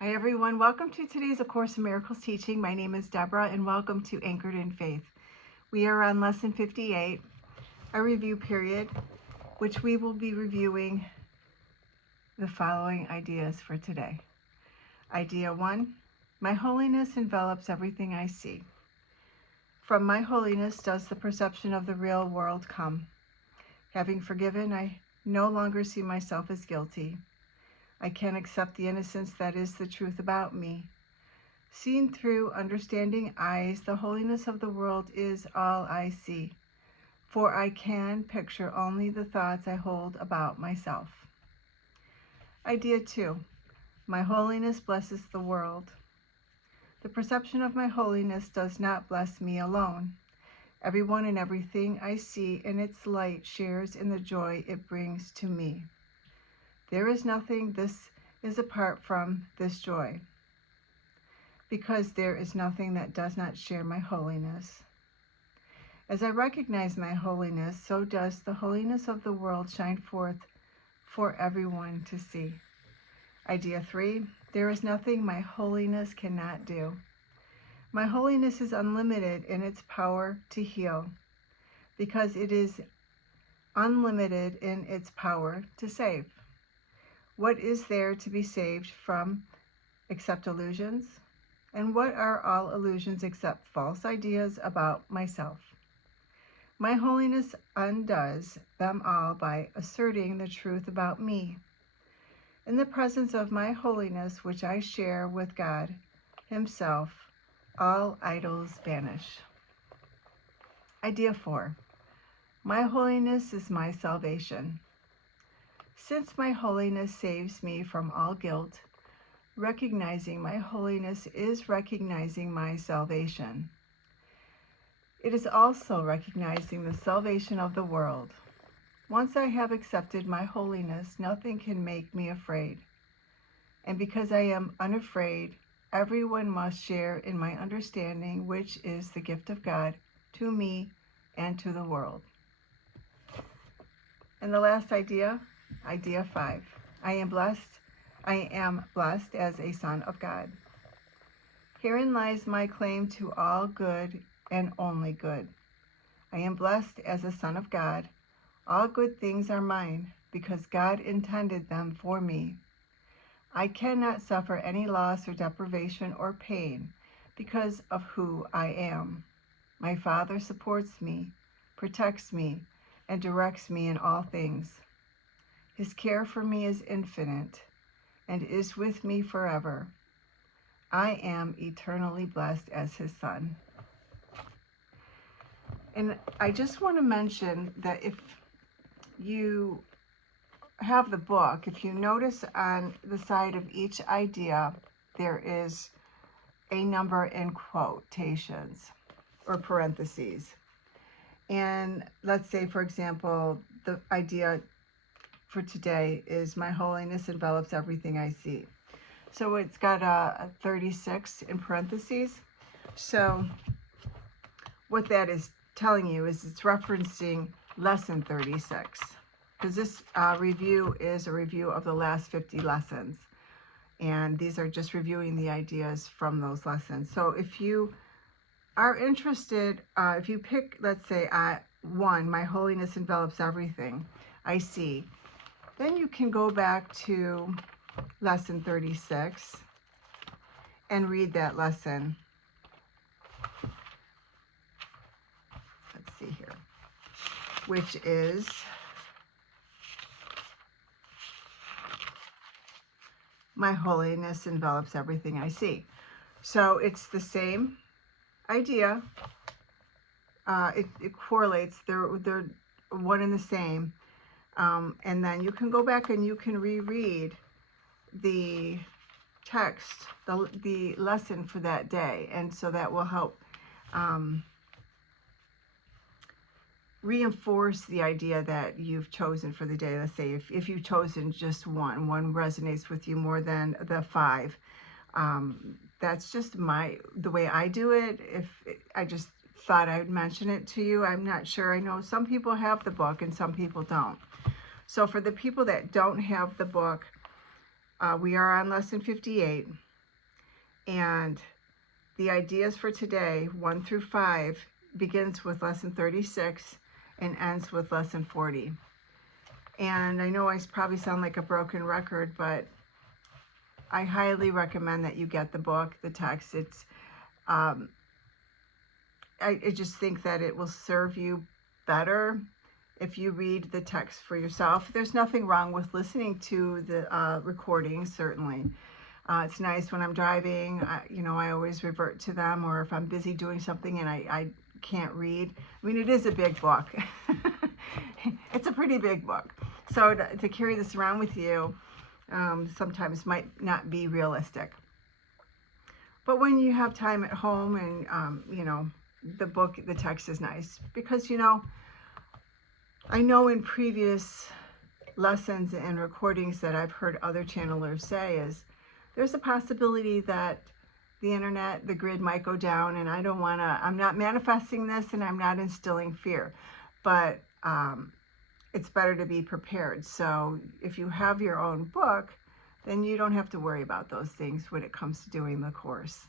Hi everyone, welcome to today's A Course in Miracles teaching. My name is Deborah and welcome to Anchored in Faith. We are on lesson 58, a review period, which we will be reviewing the following ideas for today. Idea 1, my holiness envelops everything I see. From my holiness does the perception of the real world come. Having forgiven, I no longer see myself as guilty. I can accept the innocence that is the truth about me. Seen through understanding eyes, the holiness of the world is all I see, for I can picture only the thoughts I hold about myself. Idea 2, my holiness blesses the world. The perception of my holiness does not bless me alone. Everyone and everything I see in its light shares in the joy it brings to me. There is nothing this is apart from this joy, because there is nothing that does not share my holiness. As I recognize my holiness, so does the holiness of the world shine forth for everyone to see. Idea 3, there is nothing my holiness cannot do. My holiness is unlimited in its power to heal, because it is unlimited in its power to save. What is there to be saved from except illusions? And what are all illusions except false ideas about myself? My holiness undoes them all by asserting the truth about me. In the presence of my holiness, which I share with God Himself, all idols vanish. Idea 4, my holiness is my salvation. Since my holiness saves me from all guilt, recognizing my holiness is recognizing my salvation. It is also recognizing the salvation of the world. Once I have accepted my holiness, nothing can make me afraid. And because I am unafraid, everyone must share in my understanding, which is the gift of God to me and to the world. And the last idea, idea 5, I am blessed as a son of God. Herein lies my claim to all good and only good. I am blessed as a son of God. All good things are mine because God intended them for me. I cannot suffer any loss or deprivation or pain because of who I am. My Father supports me, protects me, and directs me in all things. His care for me is infinite and is with me forever. I am eternally blessed as His son. And I just want to mention that if you have the book, if you notice on the side of each idea, there is a number in quotations or parentheses. And let's say, for example, the idea for today is my holiness envelops everything I see. So it's got a 36 in parentheses. So what that is telling you is it's referencing lesson 36, because this review is a review of the last 50 lessons. And these are just reviewing the ideas from those lessons. So if you are interested, if you pick, let's say, 1, my holiness envelops everything I see, then you can go back to lesson 36 and read that lesson. Let's see here, which is my holiness envelops everything I see. So it's the same idea. It correlates. They're one and the same. And then you can go back and you can reread the text, the lesson for that day. And so that will help reinforce the idea that you've chosen for the day. Let's say if you've chosen just one resonates with you more than the 5. That's just the way I do it. I just thought I would mention it to you. I'm not sure. I know some people have the book and some people don't. So for the people that don't have the book, we are on lesson 58. And the ideas for today, 1 through 5, begins with lesson 36 and ends with lesson 40. And I know I probably sound like a broken record, but I highly recommend that you get the book, the text. I just think that it will serve you better if you read the text for yourself. There's nothing wrong with listening to the recordings, certainly. It's nice when I'm driving, I always revert to them, or if I'm busy doing something and I can't read. I mean, it is a big book. It's a pretty big book. So to carry this around with you sometimes might not be realistic. But when you have time at home and, the text is nice. Because, I know in previous lessons and recordings that I've heard other channelers say is, there's a possibility that the internet, the grid might go down, and I'm not manifesting this and I'm not instilling fear, but it's better to be prepared. So if you have your own book, then you don't have to worry about those things when it comes to doing the course.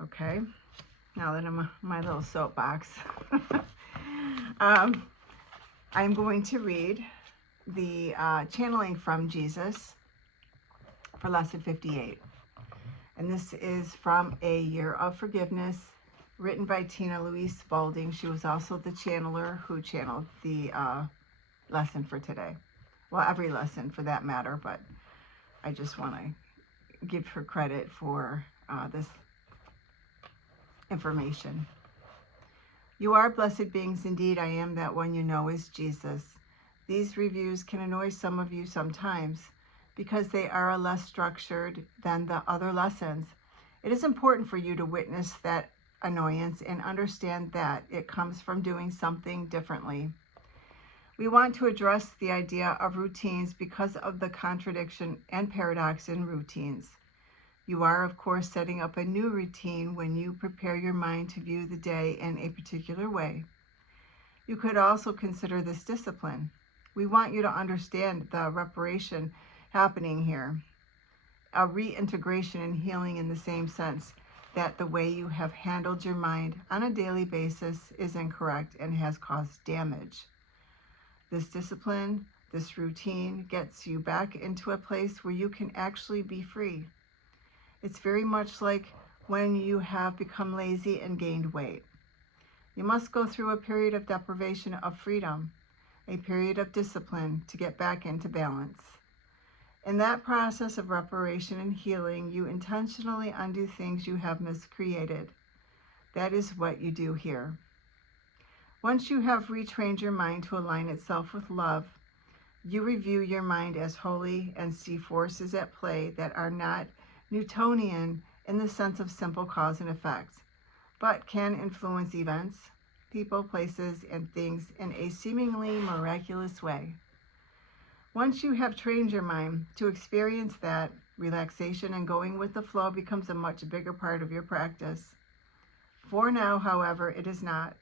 Okay, now that I'm my little soapbox, I'm going to read the channeling from Jesus for lesson 58. And this is from A Year of Forgiveness, written by Tina Louise Spalding. She was also the channeler who channeled the lesson for today. Well, every lesson for that matter, but I just want to give her credit for this information. You are blessed beings indeed. I am that one you know is Jesus. These reviews can annoy some of you sometimes because they are less structured than the other lessons. It is important for you to witness that annoyance and understand that it comes from doing something differently. We want to address the idea of routines because of the contradiction and paradox in routines. You are, of course, setting up a new routine when you prepare your mind to view the day in a particular way. You could also consider this discipline. We want you to understand the reparation happening here, a reintegration and healing in the same sense that the way you have handled your mind on a daily basis is incorrect and has caused damage. This discipline, this routine, gets you back into a place where you can actually be free. It's very much like when you have become lazy and gained weight. You must go through a period of deprivation of freedom, a period of discipline to get back into balance. In that process of reparation and healing, you intentionally undo things you have miscreated. That is what you do here. Once you have retrained your mind to align itself with love, you review your mind as holy and see forces at play that are not Newtonian in the sense of simple cause and effect, but can influence events, people, places, and things in a seemingly miraculous way. Once you have trained your mind to experience that, relaxation and going with the flow becomes a much bigger part of your practice. For now, however, it is not.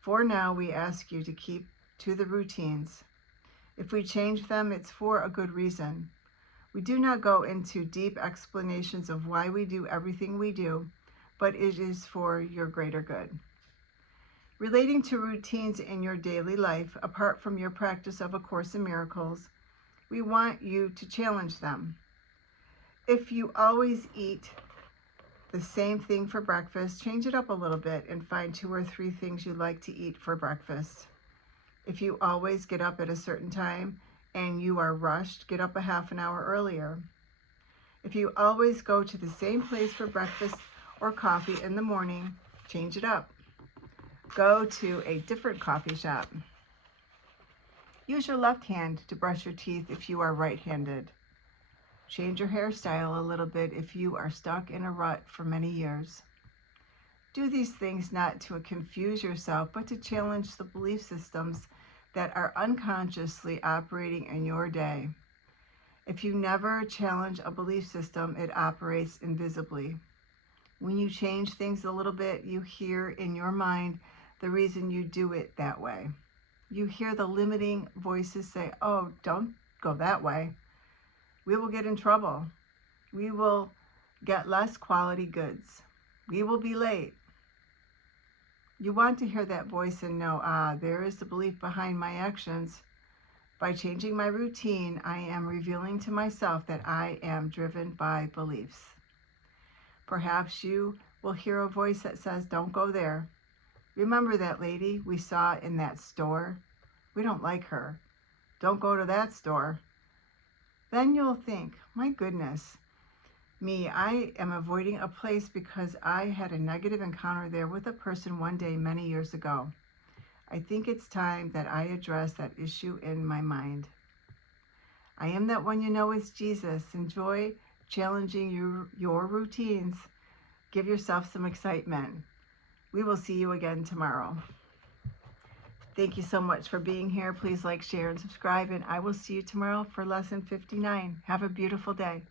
For now, we ask you to keep to the routines. If we change them, it's for a good reason. We do not go into deep explanations of why we do everything we do, but it is for your greater good. Relating to routines in your daily life, apart from your practice of A Course in Miracles, we want you to challenge them. If you always eat the same thing for breakfast, change it up a little bit and find 2 or 3 things you like to eat for breakfast. If you always get up at a certain time and you are rushed, get up a half an hour earlier. If you always go to the same place for breakfast or coffee in the morning, change it up. Go to a different coffee shop. Use your left hand to brush your teeth if you are right-handed. Change your hairstyle a little bit if you are stuck in a rut for many years. Do these things not to confuse yourself, but to challenge the belief systems that are unconsciously operating in your day. If you never challenge a belief system, it operates invisibly. When you change things a little bit, you hear in your mind the reason you do it that way. You hear the limiting voices say, "Oh, don't go that way. We will get in trouble. We will get less quality goods. We will be late. You want to hear that voice and know, there is the belief behind my actions. By changing my routine, I am revealing to myself that I am driven by beliefs. Perhaps you will hear a voice that says, don't go there. Remember that lady we saw in that store? We don't like her. Don't go to that store. Then you'll think, my goodness, me, I am avoiding a place because I had a negative encounter there with a person one day many years ago. I think it's time that I address that issue in my mind. I am that one you know is Jesus. Enjoy challenging your routines. Give yourself some excitement. We will see you again tomorrow. Thank you so much for being here. Please like, share, and subscribe, and I will see you tomorrow for lesson 59. Have a beautiful day.